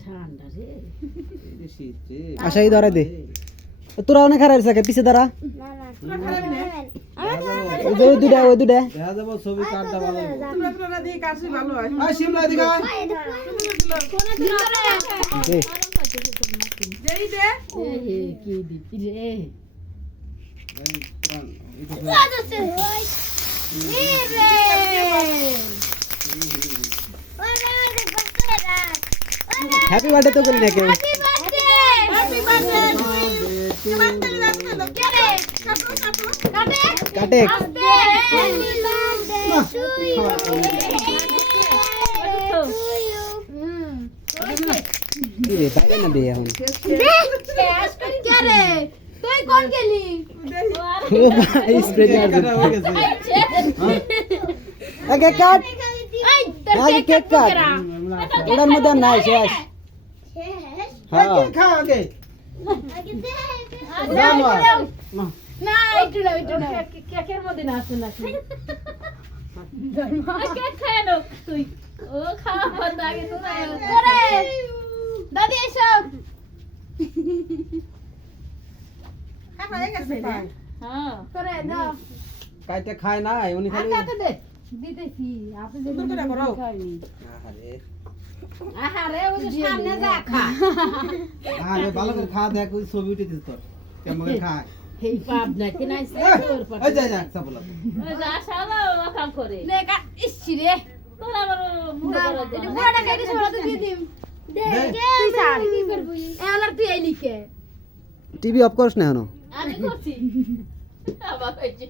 ঠান্ডা রে এই শীত রে আশা এই ধরে দে তোরা অনেক খারাপ থাকে পিছে দাঁড়া ওই দুটা দেখা যাবো ছবি কাটটা ভালো তোমরা দিয়ে কাশি ভালো হয় আয় শিমলা দিকে আয় দে যেই দে এ কি দিবি রে হ্যাপি বার্থডে তো বলি না কেউ হ্যাপি বার্থডে কাটে কি রে বাইরে না দে এখন তুই কোন গেলি ও ভাই স্প্রে মার দে কাটা হয়ে গেছে আগে কাট এই তোর আগে কেক কাট ওটার মধ্যে আর নাই শেষ হ্যাঁ খা আগে না একটু না কেকের মধ্যে না আছে নাকি কেক খায় না তুই ও খাওয়া বন্ধ আগে তোরা করে দাদি এসো খাওয়া হয়ে গেছে ভাই হ্যাঁ করে দাও কাইতে খায় না উনি খালি আচ্ছা দে দিতেছি আপনি যে সুন্দর করে করো। খাইনি আরে আহারে ওই যে সামনে যা খা আরে ভালো করে খা দেখ ওই ছবি উঠে দিস তোর কেমন করে খায় এই পাপ নাকি নাই তোর পাপ ওই যা যা সাবলা ওই যা শালা ওখান করে নে কা ইসছি রে তোর আবার মুড় করে দে এটা পুরোটা কেটে সরা তো দিয়ে দিম তুই স্যার এলার তুই এই লিখে টিভি অফ করিস না এখনো আমি করছি আবার হয়েছে